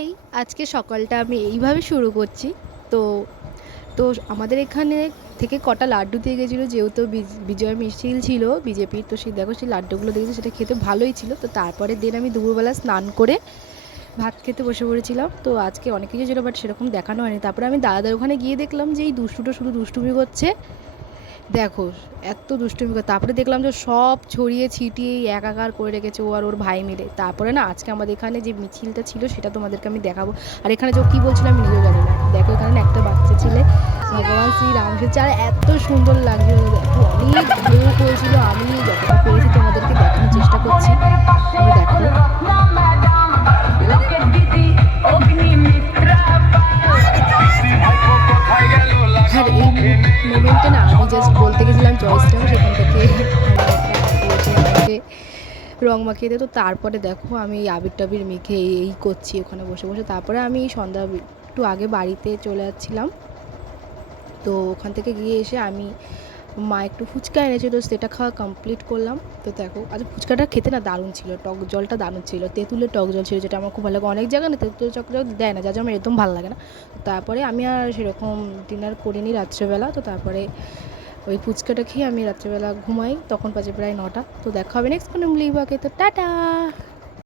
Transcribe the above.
High, আজকে সকালটা আমি এইভাবে শুরু করছি। তো তো আমাদের এখানে থেকে কটা লাড্ডু দিয়ে গেছিলো, যেহেতু বিজয় মিছিল ছিল বিজেপির। তো সেই দেখো সেই লাড্ডুগুলো দেখেছি, সেটা খেতে ভালোই ছিল। তো তারপরের দিন আমি দুপুরবেলা স্নান করে ভাত খেতে বসে পড়েছিলাম। তো আজকে অনেক কিছু ছিল, বাট সেরকম দেখানো হয়নি। তারপরে আমি দাদাদের ওখানে গিয়ে দেখলাম যে এই দুষ্টুটা শুধু দুষ্টুমি করছে। দেখো, এত দুষ্টুমি করে তারপরে দেখলাম যে সব ছড়িয়ে ছিটিয়ে একাকার করে রেখেছে ও আর ওর ভাই মিলে। তারপরে না, আজকে আমাদের এখানে যে মিছিলটা ছিল সেটা তোমাদেরকে আমি দেখাবো। আর এখানে যে কী বলছিল আমি নিজেও জানি না। দেখো, এখানে না একটা বাচ্চা ছেলে ভগবান শ্রী রাম সেজেছে, আর এত সুন্দর লাগছিল। দেখো, অনেক লোক হয়েছিল। আমি যতটা পেরেছি তোমাদেরকে দেখানোর চেষ্টা করছি, তোমরা দেখো। আর এই মোমেন্টে না আমি জাস্ট বলতে গেছিলাম জয়শ্রীরাম, সেখান থেকে আমার একটা আন্টি এসে আমাকে রং মাখিয়ে দেয়। তো তারপরে দেখো আমি আবির টাবির মেখে এই করছি ওখানে বসে বসে। তারপরে আমি সন্ধ্যা একটু আগে বাড়িতে চলে যাচ্ছিলাম। তো ওখান থেকে গিয়ে এসে আমি মা একটু ফুচকা এনেছে, তো সেটা খাওয়া কমপ্লিট করলাম। তো দেখো, আজ ফুচকাটা খেতে না দারুণ ছিল, টক জলটা দারুণ ছিল, তেঁতুলের টক জল ছিল, যেটা আমার খুব ভালো লাগে। অনেক জায়গায় না তেঁতুলের টক জল দেয় না, যার জন্য আমার একদম ভালো লাগে না। তারপরে আমি আর সেরকম ডিনার করিনি রাত্রেবেলা। তো তারপরে ওই ফুচকাটা খেয়ে আমি রাত্রেবেলা ঘুমাই, তখন বাজে প্রায় 9টা। তো দেখা হবে নেক্সট কোনো ব্লগে। তো টাটা।